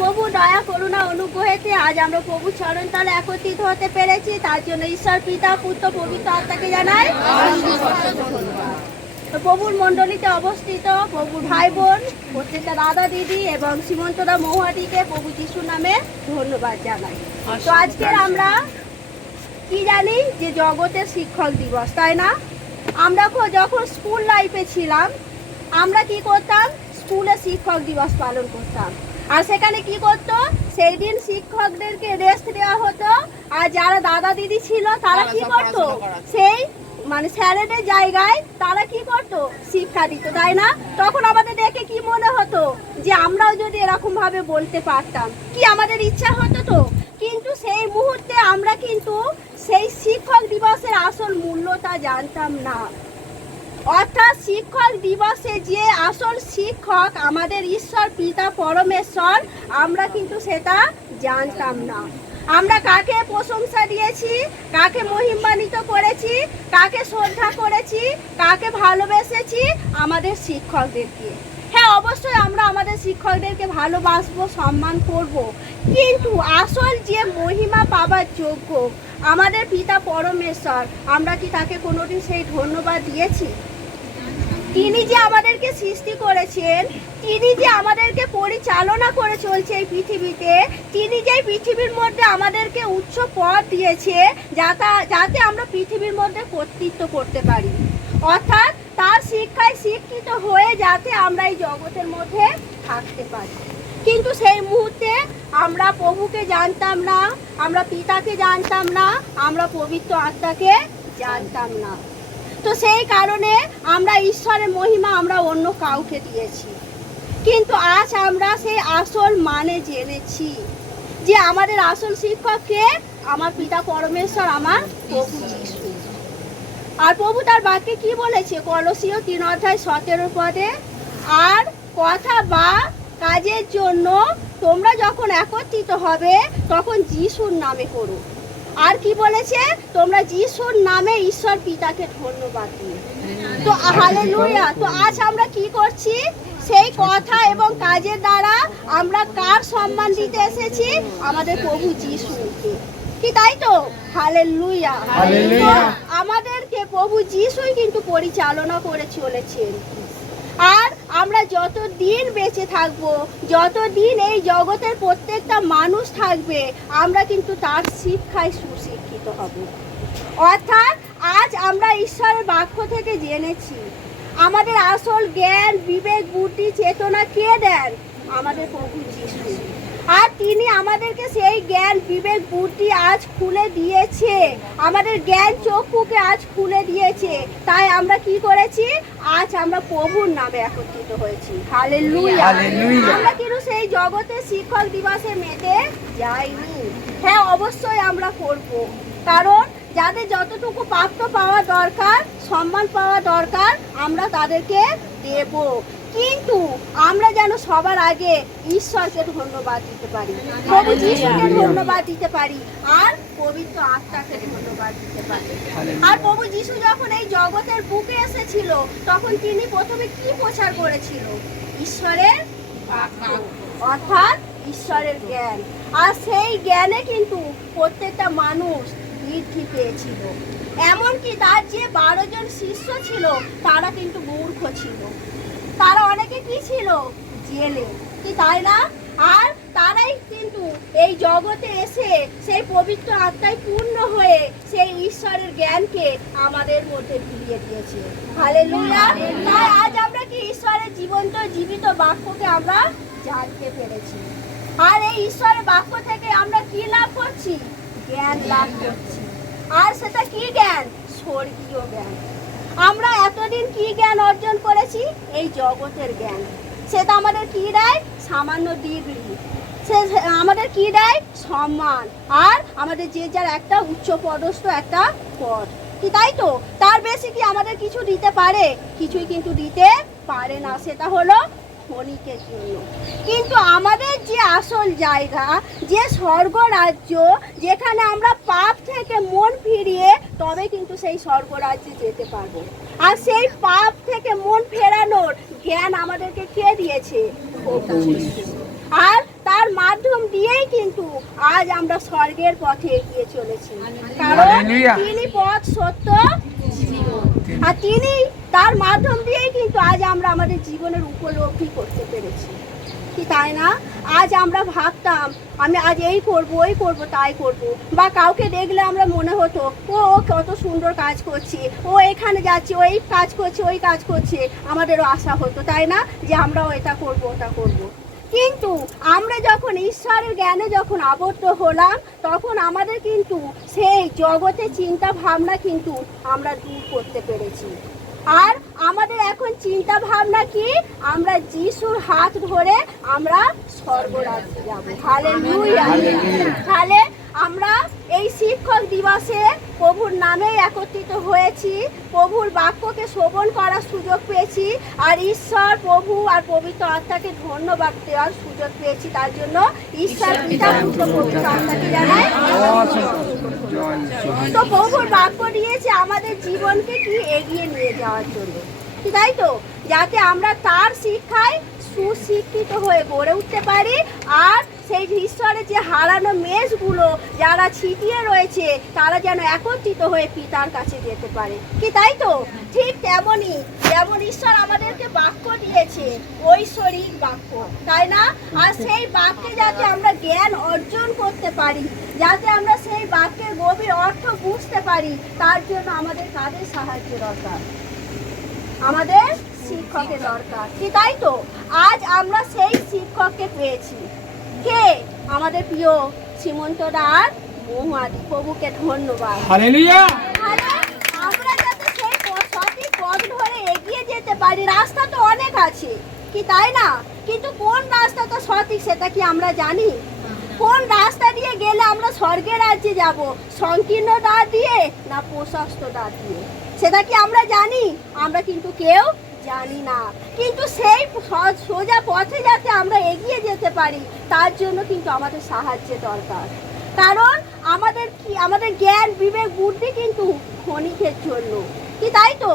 প্রভু দয়া করুণা অনুগ্রহেতে আজ আমরা প্রভু চরণ তলে একত্রিত হতে পেরেছি, তার জন্য ঈশ্বর পিতা পুত্র পবিত্র আত্মাকে জানাই প্রভুর মণ্ডলীতে অবস্থিত প্রভুর ভাই বোন, প্রত্যেকটা দাদা দিদি এবং সীমন্তদা মহুয়াদিকে প্রভু যিশুর নামে ধন্যবাদ জানাই। তো আজকের আমরা কি জানি যে জগতের শিক্ষক দিবস, তাই না? আমরা যখন স্কুল লাইফে ছিলাম আমরা কি করতাম? স্কুলে শিক্ষক দিবস পালন করতাম। আর সেখানে কি করতো? সেই দিন শিক্ষকদেরকে রেস্ট দেওয়া হতো, আর যারা দাদা দিদি ছিল তারা কি করতো? সেই স্যারেদের জায়গায় তারা কি করতো? শিক্ষা দিত, তাই না? তখন আমাদের দেখে কি মনে হতো যে আমরাও যদি এরকম ভাবে বলতে পারতাম, কি আমাদের ইচ্ছা হতো তো। কিন্তু সেই মুহূর্তে আমরা কিন্তু সেই শিক্ষক দিবসের আসল মূল্যটা জানতাম না। অর্থাৎ শিক্ষক দিবসে যে আসল শিক্ষক আমাদের ঈশ্বর পিতা পরমেশ্বর, আমরা কিন্তু সেটা জানতাম না। আমরা কাকে প্রশংসা দিয়েছি, কাকে মহিমান্বিত করেছি, কাকে শ্রদ্ধা করেছি, কাকে ভালোবেসেছি? আমাদের শিক্ষকদেরকে। হ্যাঁ, অবশ্যই আমরা আমাদের শিক্ষকদেরকে ভালোবাসবো, সম্মান করব, কিন্তু আসল যে মহিমা পাবার যোগ্য আমাদের পিতা পরমেশ্বর, আমরা কি তাকে কোনোদিন সেই ধন্যবাদ দিয়েছি? তিনি যে আমাদেরকে সৃষ্টি করেছেন, তিনি যে আমাদেরকে পরিচালনা করে চলছে এই পৃথিবীতে, তিনি যে পৃথিবীর মধ্যে আমাদেরকে উচ্চ পদ দিয়েছে যাতে আমরা পৃথিবীর মধ্যে কর্তৃত্ব করতে পারি, অর্থাৎ তার শিক্ষায় শিক্ষিত হয়ে যাতে আমরা এই জগতের মধ্যে থাকতে পারি। কিন্তু সেই মুহূর্তে আমরা প্রভুকে জানতাম না, আমরা পিতাকে জানতাম না, আমরা পবিত্র আত্মাকে জানতাম না। তো সেই কারণে আমরা ঈশ্বরের মহিমা আমরা অন্য কাউকে দিয়েছি। কিন্তু আজ আমরা সেই আসল মানে জেনেছি যে আমাদের আসল শিক্ষককে আমার পিতা পরমেশ্বর, আমার প্রভু যিশু। আর প্রভু তার বাক্যে কি বলেছে? কলসীয় 3:17 আর কথা বা কাজের জন্য তোমরা যখন একত্রিত হবে তখন যিশুর নামে করো। আর কি বলেছে? তোমরা যিশুর নামে ঈশ্বর পিতাকে ধন্যবাদ দিও। তো হালেলুয়া। তো আজ আমরা কি করছি? সেই কথা এবং কাজের দ্বারা আমরা কার সম্মান দিতে এসেছি? আমাদের প্রভু যিশুকে, কি তাই তো? হালেলুয়া। তো আমাদেরকে প্রভু যিশুই কিন্তু পরিচালনা করে চলেছেন। আর আমরা যতদিন বেঁচে থাকবো, যতদিন এই জগতের প্রত্যেকটা মানুষ থাকবে, আমরা কিন্তু তার শিক্ষায় সুশিক্ষিত হব। অর্থাৎ আজ আমরা ঈশ্বরের বাক্য থেকে জেনেছি আমাদের আসল জ্ঞান, বিবেক, বুদ্ধি, চেতনা কে দেন? আমাদের প্রভু যিশু। আর তিনি আমাদেরকে সেই জ্ঞান, বিবেক, বুদ্ধি আজ খুলে দিয়েছে, আমাদের জ্ঞান চক্ষুকে আজ খুলে দিয়েছে। তাই আমরা কি করেছি? আজ আমরা প্রভুর নামে একত্রিত হয়েছি। হালেলুয়া। আমরা কিন্তু সেই জগতের শিক্ষক দিবসে মেতে যাইনি। হ্যাঁ, অবশ্যই আমরা করব, কারণ যাদের যতটুকু প্রাপ্ত পাওয়া দরকার, সম্মান পাওয়া দরকার, আমরা তাদেরকে দেব। কিন্তু আমরা যেন সবার আগে ঈশ্বরকে ধন্যবাদ দিতে পারি, প্রভু যিশুকে ধন্যবাদ দিতে পারি, আর পবিত্র আত্মাকে ধন্যবাদ দিতে পারি। আর প্রভু যিশু যখন এই জগতের বুকে এসেছিল তখন তিনি প্রথমে কি প্রচার করেছিল? ঈশ্বরের বাক্য, অর্থাৎ ঈশ্বরের জ্ঞান। আর সেই জ্ঞানে কিন্তু প্রত্যেকটা মানুষ বৃদ্ধি পেয়েছিল। এমনকি তার যে 12 জন শিষ্য ছিল তারা কিন্তু মূর্খ ছিল, তারা অনেকে কি ছিল? জেলে, কি তাই না? আর তারাই কিন্তু এই জগতে এসে সেই পবিত্র আত্মায় পূর্ণ হয়ে সেই ঈশ্বরের জ্ঞানকে আমাদের মধ্যে ফিরিয়ে দিয়েছে। হালেলুয়া। তাই আজ আমরা কি ঈশ্বরের জীবিত বাক্যকে আমরা জানতে পেরেছি। আর এই ঈশ্বরের বাক্য থেকে আমরা কি লাভ করছি? জ্ঞান লাভ করছি। আর সেটা কি জ্ঞান? স্বর্গীয় জ্ঞান। আমরা এতদিন কি জ্ঞান অর্জন করেছি? এই জগতের জ্ঞান। সেটা আমাদের কি দেয়? সামান্য ডিগ্রি। সে আমাদের কি দেয়? সম্মান। আর আমাদের যে যার একটা উচ্চ পদস্থ একটা পদ, কি তাই তো? তার বেশি কি আমাদের কিছু দিতে পারে? কিছুই কিন্তু দিতে পারে না। সেটা হলো ক্ষণিকের জন্য। কিন্তু আমাদের যে আসল জায়গা, যে স্বর্গ রাজ্য, যেখানে আমরা পাপ থেকে মন ফিরিয়ে তবে কিন্তু সেই স্বর্গ রাজ্যে যেতে পারবো। আর সেই পাপ থেকে মন ফেরানোর জ্ঞান আমাদেরকে কে দিয়েছে? আর তার দিয়েই কিন্তু আজ আমরা স্বর্গের পথে এগিয়ে চলেছি। কারণ তিনি পথ, সত্য, জীবন। আর তিনি তার মাধ্যম দিয়েই কিন্তু আজ আমরা আমাদের জীবনের উপলব্ধি করতে পেরেছি, কি তাই না? আজ আমরা ভাবতাম আমি আজ এই করব, ওই করব, তাই করব, বা কাউকে দেখলে আমরা মনে হতো ও কত সুন্দর কাজ করছে, ও এখানে যাচ্ছে, ও এই কাজ করছে, ওই কাজ করছে, আমাদেরও আশা হতো, তাই না, যে আমরাও এটা করব, ওটা করব। কিন্তু আমরা যখন ঈশ্বরের জ্ঞানে যখন আবদ্ধ হলাম, তখন আমাদের কিন্তু সেই জগতের চিন্তা ভাবনা কিন্তু আমরা দূর করতে পেরেছি। আর আমাদের এখন চিন্তা ভাবনা কি? আমরা যিশুর হাত ধরে আমরা স্বর্গরাজ্যে যাব। হালেলুয়া। তাহলে আমরা এই শিক্ষক দিবসে প্রভুর নামে একত্রিত হয়েছি, প্রভুর বাক্যকে শ্রবণ করার সুযোগ পেয়েছি, আর ঈশ্বর, প্রভু আর পবিত্র আত্মাকে ধন্যবাদ দেওয়ার সুযোগ পেয়েছি। তার জন্য ঈশ্বর পিতা, পুত্র, পবিত্র আত্মাকে জানাই। তো প্রভুর বাক্য দিয়েছে আমাদের জীবনকে কি এগিয়ে নিয়ে যাওয়ার জন্য, তাই তো, যাতে আমরা তার শিক্ষায় সুশিক্ষিত হয়ে গড়ে উঠতে পারি, আর সেই ঈশ্বরের যে হারানো মেষগুলো যারা ছিটিয়ে রয়েছে তারা যেন একত্রিত হয়ে পিতার কাছে যেতে পারে, কি তাই তো? ঠিক তেমনই যেমন ঈশ্বর আমাদেরকে বাক্য দিয়েছে, ঐশ্বরিক বাক্য, তাই না? আর সেই বাক্যে যাতে আমরা জ্ঞান অর্জন করতে পারি, যাতে আমরা সেই বাক্যের গভীর অর্থ বুঝতে পারি, তার জন্য আমাদের কাদের সাহায্য দরকার? আমাদের শিক্ষকের দরকার, কি তাই তো? আজ আমরা সেই শিক্ষককে পেয়েছি, কে? আমাদের প্রিয় শ্রীমন্তদা আর মহুয়াদি। প্রভুকে ধন্যবাদ। হালেলুয়া। আমরা যাতে সেই সঠিক পথ ধরে এগিয়ে যেতে পারি, রাস্তা তো অনেক আছে, কি তাই না? কিন্তু কোন রাস্তাটা সঠিক সেটা কি আমরা জানি? কোন রাস্তা দিয়ে গেলে আমরা স্বর্গের রাজ্যে যাব? সংকীর্ণ দ্বার দিয়ে না প্রশস্ত দ্বার দিয়ে, সেটা কি আমরা জানি? আমরা কিন্তু কেউ জানি না। কিন্তু সেই সোজা পথে যাতে আমরা এগিয়ে যেতে পারি, তার জন্য কিন্তু আমাদের সাহায্যের দরকার। কারণ আমাদের জ্ঞান, বিবেক, বুদ্ধি কিন্তু ক্ষণিকের জন্য, কি তাই তো?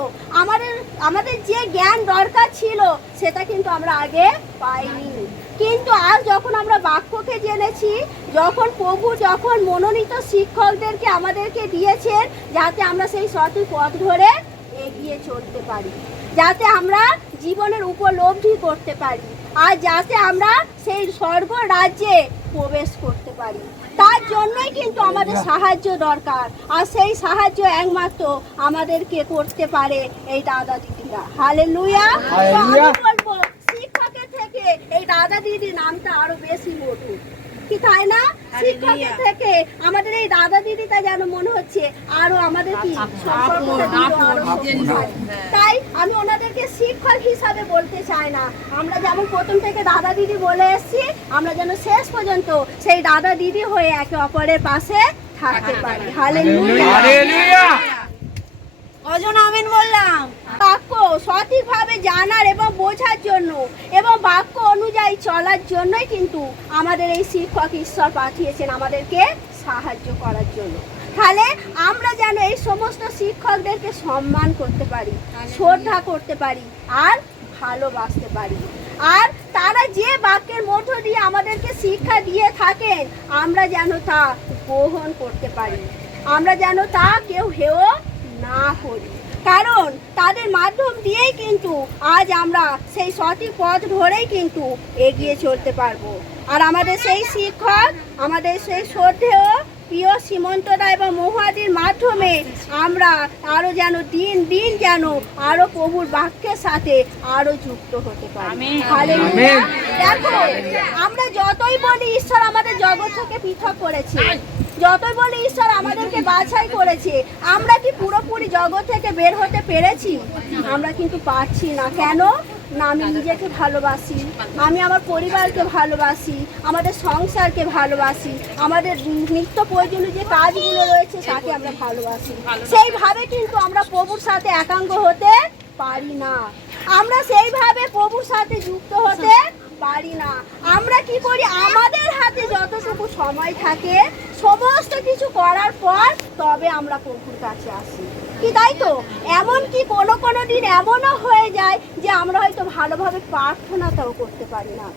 আমাদের যে জ্ঞান দরকার ছিল সেটা কিন্তু আমরা আগে পাইনি। কিন্তু আজ যখন আমরা বাক্যকে জেনেছি, যখন মনোনীত শিক্ষকদেরকে আমাদেরকে দিয়েছেন, যাতে আমরা সেই সঠিক পথ ধরে এগিয়ে চলতে পারি, যাতে আমরা জীবনের উপলব্ধি করতে পারি, আর যাতে আমরা সেই স্বর্গ রাজ্যে প্রবেশ করতে পারি, তার জন্যই কিন্তু আমাদের সাহায্য দরকার। আর সেই সাহায্য একমাত্র আমাদেরকে করতে পারে এই দাদা দিদিরা। হালেলুয়া। আমি বলবো শিক্ষকের থেকে এই দাদা দিদির নামটা আরো বেশি মধুর, কি তাই না? শিক্ষকের থেকে আমাদের এই দাদা দিদিটা যেন মনে হচ্ছে আরো আমাদের কি তাই আমি ওনাদেরকে শিক্ষক হিসাবে বলতে চাই না। আমরা যেমন প্রথম থেকে দাদা দিদি বলে এসেছি, আমরা যেন শেষ পর্যন্ত সেই দাদা দিদি হয়ে একে অপরের পাশে থাকতে পারি। হালেলুয়া। কজন আমিন বললাম? বাক্য সঠিকভাবে জানার এবং বোঝার জন্য এবং বাক্য অনুযায়ী চলার জন্যই কিন্তু আমাদের এই শিক্ষক ঈশ্বর পাঠিয়েছেন আমাদেরকে সাহায্য করার জন্য। তাহলে আমরা যেন এই সমস্ত শিক্ষকদেরকে সম্মান করতে পারি, শ্রদ্ধা করতে পারি, আর ভালোবাসতে পারি। আর তারা যে বাক্যের মধ্য দিয়ে আমাদেরকে শিক্ষা দিয়ে থাকেন, আমরা যেন তা গ্রহণ করতে পারি, আমরা যেন তা কেউ হেয় না করি। কারণ তাদের মাধ্যম দিয়েই কিন্তু আজ আমরা সেই সঠিক পথ ধরেই কিন্তু এগিয়ে চলতে পারবো। আর আমাদের সেই শিক্ষক, আমাদের সেই শ্রদ্ধেয় প্রিয় শ্রীমন্তদা এবং মহুয়াদির মাধ্যমে আমরা আরো যেন দিন দিন যেন আরো প্রভুর বাক্যের সাথে আরো যুক্ত হতে পারি। হালেলুয়া। দেখো, আমরা যতই বলি ঈশ্বর আমাদের জগৎ থেকে পৃথক করেছে, যতই বলি ঈশ্বর আমাদেরকে বাছাই করেছে, আমরা কি পুরোপুরি জগৎ থেকে বের হতে পেরেছি? আমরা কিন্তু পারছি না। কেন না? আমি নিজেকে ভালোবাসি, আমি আমার পরিবারকে ভালোবাসি, আমাদের সংসারকে ভালোবাসি, আমাদের নিত্য প্রয়োজনীয় যে কাজগুলো রয়েছে তাকে আমরা ভালোবাসি। সেইভাবে কিন্তু আমরা প্রভুর সাথে একাঙ্গ হতে পারি না, আমরা সেইভাবে প্রভুর সাথে যুক্ত হতে পারি না। আমরা কি করি? আমাদের হাতে যতটুকু সময় থাকে সমস্ত কিছু করার পর তবে আমরা প্রভুর কাছে আসি, কি তাই তো? এমনকি কোনো দিন এমনও হয়ে যায় যে আমরা হয়তো ভালোভাবে প্রার্থনাটাও করতে পারি না,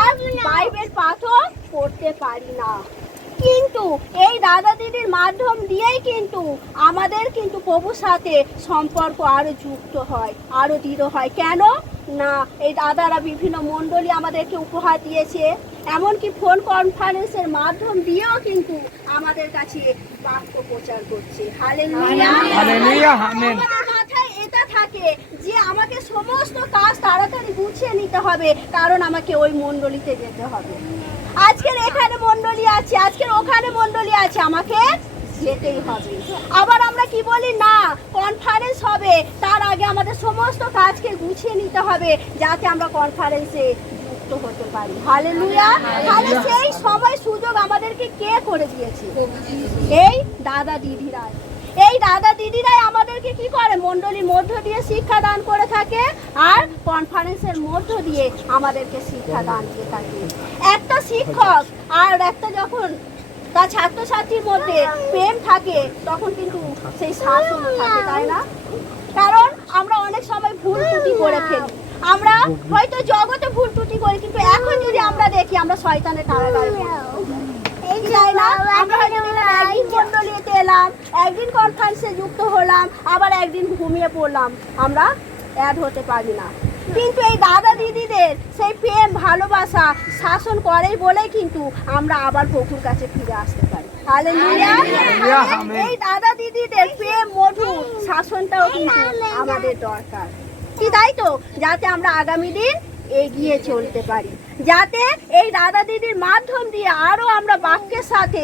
আর বাইবেল পাঠও করতে পারি না। কিন্তু এই দাদা দিদির মাধ্যম দিয়েই কিন্তু আমাদের কিন্তু প্রভুর সাথে সম্পর্ক আরো যুক্ত হয়, আরো দৃঢ় হয়। কেন না, এই দাদারা বিভিন্ন মণ্ডলী আমাদেরকে উপহার দিয়েছে, এমনকি ফোন কনফারেন্সের মাধ্যম দিয়েও কিন্তু আমাদের কাছে বাক্য প্রচার করছে। Hallelujah, hallelujah, amen. আমাদের মাথায় এটা থাকে যে আমাকে সমস্ত কাজ তাড়াতাড়ি গুছিয়ে নিতে হবে, কারণ আমাকে ওই মণ্ডলীতে যেতে হবে। আজকের এখানে মণ্ডলী আছে, আজকের ওখানে মণ্ডলী আছে, আমাকে যেতেই হবে। আবার আমরা কি বলি, না কনফারেন্স হবে, তার আগে আমাদের সমস্ত কাজকে গুছিয়ে নিতে হবে যাতে আমরা কনফারেন্সে যুক্ত হতে পারি। হালেলুয়া। তাহলে সেই সময় সুযোগ আমাদেরকে কে করে দিয়েছে? এই দাদা দিদিরা। এই দাদা দিদিরাই আমাদেরকে কি করে, মণ্ডলীর মধ্য দিয়ে শিক্ষা দান করে থাকে, আর কনফারেন্সের মধ্য দিয়ে আমাদেরকে শিক্ষা দান দিয়ে থাকে। একটা শিক্ষক আর একটা যখন তার ছাত্রছাত্রীর মধ্যে প্রেম থাকে, তখন কিন্তু সেই শাসন থাকে, তাই না? কারণ আমরা অনেক সময় ভুল ত্রুটি করে ফেলি, আমরা হয়তো জগতে ভুল ত্রুটি করি, কিন্তু এখন যদি আমরা দেখি আমরা শয়তানের কারাগারে মণ্ডলীতে এলাম, একদিন কনফারেন্সে যুক্ত হলাম, আবার একদিন ঘুমিয়ে পড়লাম, আমরা অ্যাড হতে পারি না। কিন্তু এই দাদা দিদিদের সেই প্রেম ভালোবাসা শাসন করে বলেই কিন্তু আমরা আবার প্রভুর কাছে ফিরে আসতে পারি। হালেলুয়া। এই দাদা দিদিদের প্রেম মধু শাসনটাও কিন্তু আমাদের দরকার, কি তাই তো? যাতে আমরা আগামী দিন এগিয়ে চলতে পারি, যাতে এই দাদা দিদির মাধ্যম দিয়ে আরো আমরা বাক্যের সাথে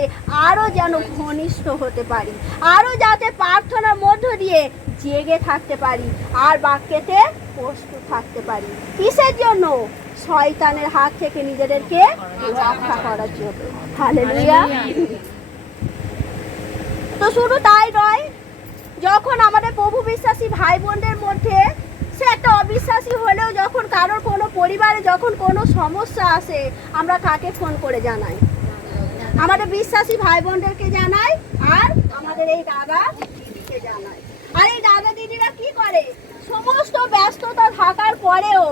আরো যেন ঘনিষ্ঠ হতে পারি, আরো যাতে প্রার্থনার মধ্য দিয়ে জেগে থাকতে পারি, আর বাক্যেতে প্রস্তুত থাকতে পারি। কিসের জন্য? শয়তানের হাত থেকে নিজেদেরকে রক্ষা করার জন্য। হালেলুয়া। তো শুধু তাই নয়, যখন আমাদের প্রভু বিশ্বাসী ভাই বোনদের মধ্যে সে একটা অবিশ্বাসী হলেও যখন কারোর কোনো পরিবারে যখন কোনো সমস্যা আসে, আমরা কাকে ফোন করে জানাই? আমাদের বিশ্বাসী ভাই বোনদেরকে জানাই, আর আমাদের এই দাদা দিদিকে জানাই। আর এই দাদা দিদিরা কি করে? সমস্ত ব্যস্ততা থাকার পরেও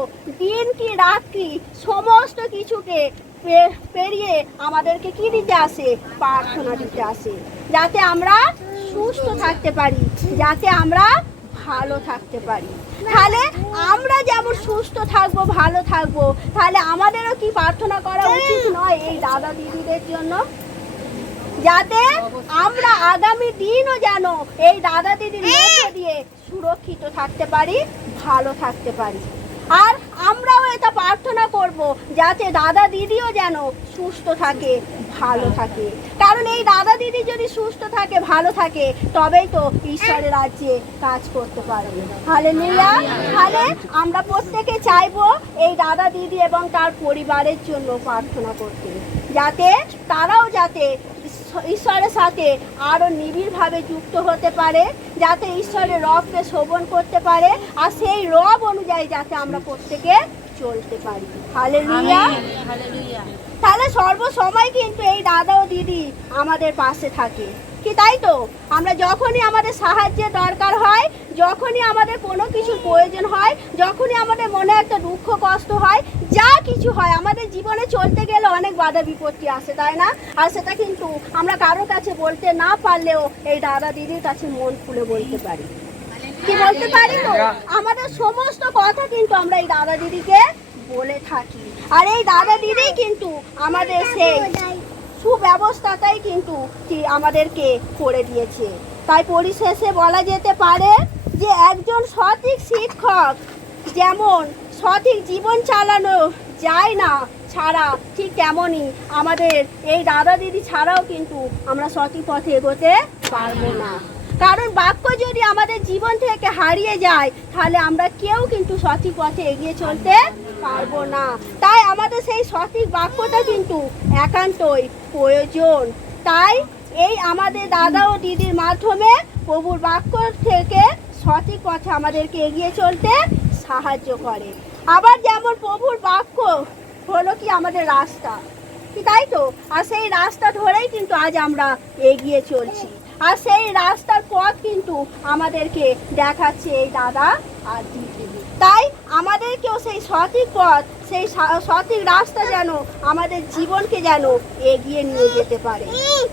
দিন কি রাত কি সমস্ত কিছুকে পেরিয়ে আমাদেরকে কি দিতে আসে? প্রার্থনা দিতে আসে, যাতে আমরা সুস্থ থাকতে পারি, যাতে আমরা ভালো থাকতে পারি। তাহলে আমরা যেমন সুস্থ থাকবো, ভালো থাকবো, তাহলে আমাদেরও কি প্রার্থনা করা উচিত নয় এই দাদা দিদিদের জন্য? যাতে আমরা আগামী দিনও যেন এই দাদা দিদির মধ্য দিয়ে সুরক্ষিত থাকতে পারি, ভালো থাকতে পারি। আর আমরাও এটা প্রার্থনা করব যাতে দাদা দিদিও যেন সুস্থ থাকে, ভালো থাকে। কারণ এই দাদা দিদি যদি সুস্থ থাকে, ভালো থাকে, তবেই তো ঈশ্বরের রাজ্যে কাজ করতে পারবে। হালেলুয়া। তাহলে আমরা প্রত্যেকে চাইবো এই দাদা দিদি এবং তার পরিবারের জন্য প্রার্থনা করতে, যাতে তারাও যাতে ঈশ্বরের সাথে আরো নিবিড়ভাবে যুক্ত হতে পারে, যাতে ঈশ্বরের রবকে শ্রবণ করতে পারে, আর সেই রব অনুযায়ী যাতে আমরা প্রত্যেকে চলতে পারি। হালেলুয়া। তাহলে সর্বসময় কিন্তু এই দাদা ও দিদি আমাদের পাশে থাকে, কি তাই তো? আমরা যখনই আমাদের সাহায্যের দরকার হয়, যখনই আমাদের কোনো কিছুর প্রয়োজন হয়, যখনই আমাদের মনে একটা দুঃখ কষ্ট হয়, যা কিছু হয়, আমাদের জীবনে চলতে গেলে অনেক বাধা বিপত্তি আসে, তাই না? আর সেটা কিন্তু আমরা কারো কাছে বলতে না পারলেও এই দাদা দিদির কাছে মন খুলে বলতে পারি। কি বলতে পারি তো? আমাদের সমস্ত কথা কিন্তু আমরা এই দাদা দিদিকে বলে থাকি, আর এই দাদা দিদি কিন্তু আমাদের সেই সুব্যবস্থাটাই কিন্তু আমাদেরকে করে দিয়েছে। তাই পরিশেষে বলা যেতে পারে যে একজন সঠিক শিক্ষক যেমন সঠিক জীবন চালানো যায় না ছাড়া, ঠিক তেমনই আমাদের এই দাদা দিদি ছাড়াও কিন্তু আমরা সঠিক পথে এগোতে পারবো না। কারণ বাক্য যদি আমাদের জীবন থেকে হারিয়ে যায়, তাহলে আমরা কেউ কিন্তু সঠিক পথে এগিয়ে চলতে পারবো না। তাই আমাদের সেই সঠিক বাক্যটা কিন্তু একান্তই প্রয়োজন। তাই এই আমাদের দাদা ও দিদির মাধ্যমে প্রভুর বাক্য থেকে সঠিক পথে আমাদেরকে এগিয়ে চলতে সাহায্য করে। আবার যেমন প্রভুর বাক্য হলো কি আমাদের রাস্তা, কি তাই তো? আর সেই রাস্তা ধরেই কিন্তু আজ আমরা এগিয়ে চলছি, আর সেই রাস্তার পথ কিন্তু আমাদেরকে দেখাচ্ছে এই দাদা আর দিদি। তাই আমাদেরকেও সেই সঠিক পথ, সেই সঠিক রাস্তা যেন আমাদের জীবনকে যেন এগিয়ে নিয়ে যেতে পারে।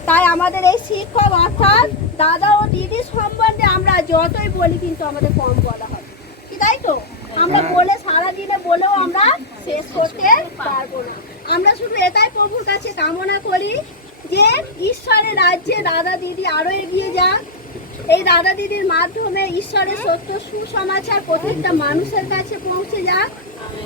তাই আমাদের এই শিক্ষক অর্থাৎ দাদা ও দিদি সম্বন্ধে আমরা যতই বলি কিন্তু আমাদের কম বলা হয়, কি তাই তো? আমরা বলে সারাদিনে বলেও আমরা শেষ করতে পারবো না। আমরা শুধু এটাই প্রভুর কাছে কামনা করি যে ঈশ্বরের রাজ্যে দাদা দিদি আরো এগিয়ে যাক। এই দাদা দিদির মাধ্যমে ঈশ্বরের সত্য সুসমাচার প্রত্যেকটা মানুষের কাছে পৌঁছে যাক,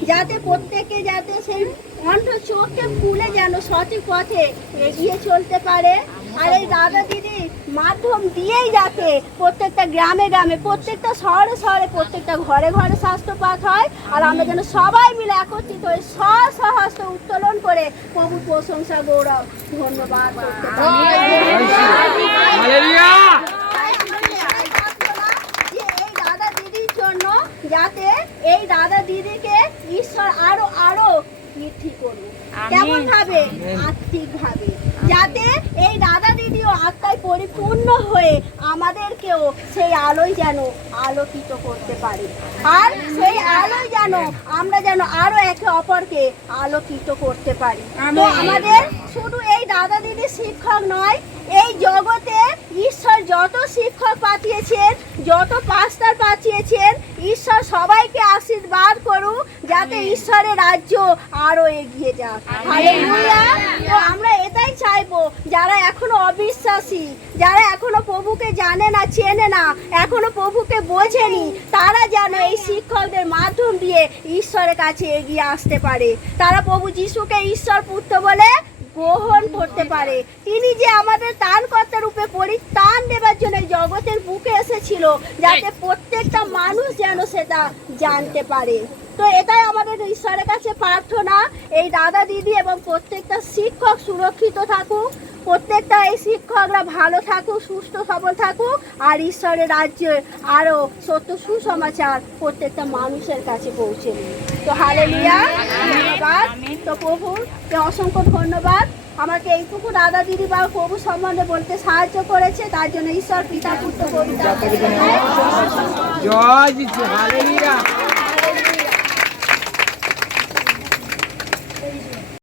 যাতে প্রত্যেকে যাতে সেই অন্ধ চোখকে খুলে যেন সঠিক পথে এগিয়ে চলতে পারে। আর এই দাদা দিদির মাধ্যম দিয়েই যাতে প্রত্যেকটা গ্রামে গ্রামে, প্রত্যেকটা শহরে শহরে, প্রত্যেকটা ঘরে ঘরে স্বাস্থ্যপাঠ হয়। আর আমরা যেন সবাই মিলে একত্রিত হয়ে সহস্র উত্তোলন করে প্রভুর প্রশংসা গৌরব ধন্যবাদ করতে পারি। যে এই দাদা দিদির জন্য যাতে এই দাদা দিদিকে ঈশ্বর আরো আরো বৃদ্ধি করুন। কেমন ভাবে? আর্থিক ভাবে, যাতে এই দাদা দিদিও আত্মায় পরিপূর্ণ হয়ে আমাদেরকেও সেই আলোয় যেন আলোকিত করতে পারে। আর সেই আলোয় যেন আমরা যেন আরো একে অপরকে আলোকিত করতে পারি। তো আমাদের শুধু এই দাদা দিদি শিক্ষক নয়, এই জগতে ঈশ্বর যত শিক্ষক পাঠিয়েছেন, যত পাস্টার পাঠিয়েছেন, ঈশ্বর সবাইকে আশীর্বাদ করুক যাতে ঈশ্বরের রাজ্য আরো এগিয়ে যাক। হালেলুয়া। তো আমরা এটাই চাইবো, যারা এখনো অবিশ্বাসী, যারা এখনো প্রভুকে জানে না, চেনে না, এখনো প্রভুকে বোঝেনি, তারা যেন এই শিক্ষকদের মাধ্যম দিয়ে ঈশ্বরের কাছে এগিয়ে আসতে পারে। তারা প্রভু যিশুকে ঈশ্বর পুত্র বলে গ্রহণ করতে পারে। তিনি যে আমাদের ত্রাণকর্তা রূপে পরিত্রাণ দেবার জন্য জগতের বুকে এসেছিল, যাতে প্রত্যেকটা মানুষ যেন সেটা জানতে পারে। তো এটাই আমাদের ঈশ্বরের কাছে প্রার্থনা, এই দাদা দিদি এবং প্রত্যেকটা শিক্ষক সুরক্ষিত থাকুক, প্রত্যেকটা এই শিক্ষকরা ভালো থাকুক, সুস্থ সবল থাকুক, আর ঈশ্বরের রাজ্যে আরো সত্য সুসমাচার প্রত্যেকটা মানুষের কাছে পৌঁছে দিন। তো হালেলুয়া, ধন্যবাদ। তো প্রভুকে অসংখ্য ধন্যবাদ, আমাকে এইটুকু দাদা দিদি বা প্রভু সম্বন্ধে বলতে সাহায্য করেছে, তার জন্য ঈশ্বর পিতা পুত্র পবিত্র আত্মার নামে জয় যিশু। হালেলুয়া।